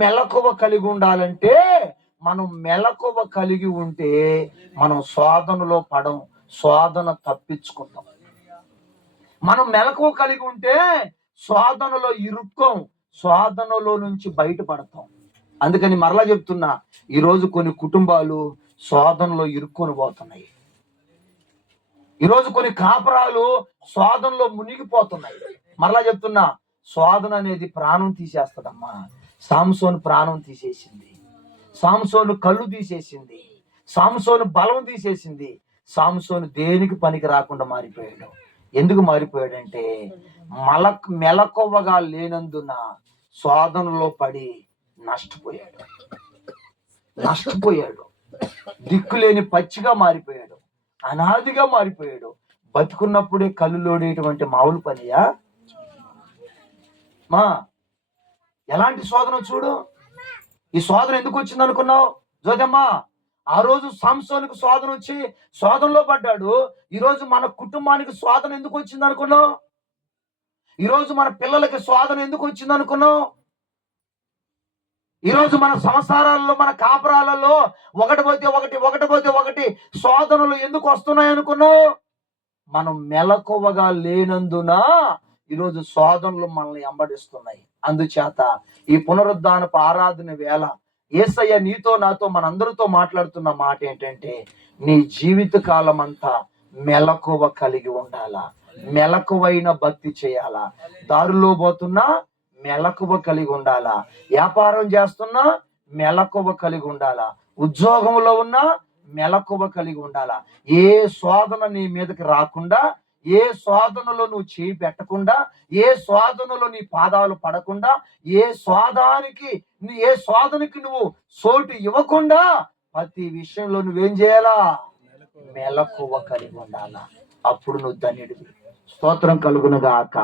మెలకువ కలిగి ఉండాలంటే మనం మెలకువ కలిగి ఉంటే మనం శోధనలో పడం, శోధన తప్పించుకుంటాం. మనం మెలకువ కలిగి ఉంటే శోధనలో ఇరుక్కోం, శోధనలో నుంచి బయటపడతాం. అందుకని మరలా చెప్తున్నా, ఈరోజు కొన్ని కుటుంబాలు శోధనలో ఇరుక్కొని పోతున్నాయి. ఈరోజు కొన్ని కాపురాలు శోధనలో మునిగిపోతున్నాయి. మరలా చెప్తున్నా, శోధన అనేది ప్రాణం తీసేస్తదమ్మా. సాంసోను ప్రాణం తీసేసింది, సాంసోను కళ్ళు తీసేసింది, సాంసోను బలం తీసేసింది. సాంసోను దేనికి పనికి రాకుండా మారిపోయాడు. ఎందుకు మారిపోయాడంటే మెలకువగా లేనందున శోధనలో పడి నష్టపోయాడు. దిక్కులేని పచ్చిగా మారిపోయాడు, అనాదిగా మారిపోయాడు. బతుకున్నప్పుడే కళ్ళు లోడేటువంటి మామూలు పనియా? మా ఎలాంటి శోధన చూడు. ఈ శోధన ఎందుకు వచ్చింది అనుకున్నావు జోదమ్మా? ఆ రోజు సాంసోనుకు శోధన వచ్చి శోధనలో పడ్డాడు. ఈరోజు మన కుటుంబానికి శోధన ఎందుకు వచ్చింది అనుకున్నావు? ఈరోజు మన పిల్లలకి శోధన ఎందుకు వచ్చింది అనుకున్నావు? ఈరోజు మన సంసారాలలో, మన కాపురాలలో ఒకటి పోతే ఒకటి శోధనలు ఎందుకు వస్తున్నాయి అనుకున్నావు? మనం మెలకువగా లేనందున ఈరోజు శోధనలు మనల్ని వెంబడిస్తున్నాయి. అందుచేత ఈ పునరుద్ధానపు ఆరాధన వేళ యేసయ్య నీతో నాతో మనందరితో మాట్లాడుతున్న మాట ఏంటంటే, నీ జీవిత కాలం అంతా మెలకువ కలిగి ఉండాలా, మెలకువైన భక్తి చేయాలా. దారిలో పోతున్నా మెలకువ కలిగి ఉండాలా, వ్యాపారం చేస్తున్నా మెలకువ కలిగి ఉండాలా, ఉద్యోగంలో ఉన్నా మెలకువ కలిగి ఉండాలా. ఏ శోధన నీ మీదకి రాకుండా, ఏ శోధనలో నువ్వు చేయి పెట్టకుండా, ఏ శోధనలో నీ పాదాలు పడకుండా, ఏ శోధనకి నువ్వు చోటు ఇవ్వకుండా ప్రతి విషయంలో నువ్వేం చేయాలా? మెలకువ కలిగి ఉండాలా. అప్పుడు నువ్వు ధన్యుడివి. స్తోత్రం కలుగును గాక.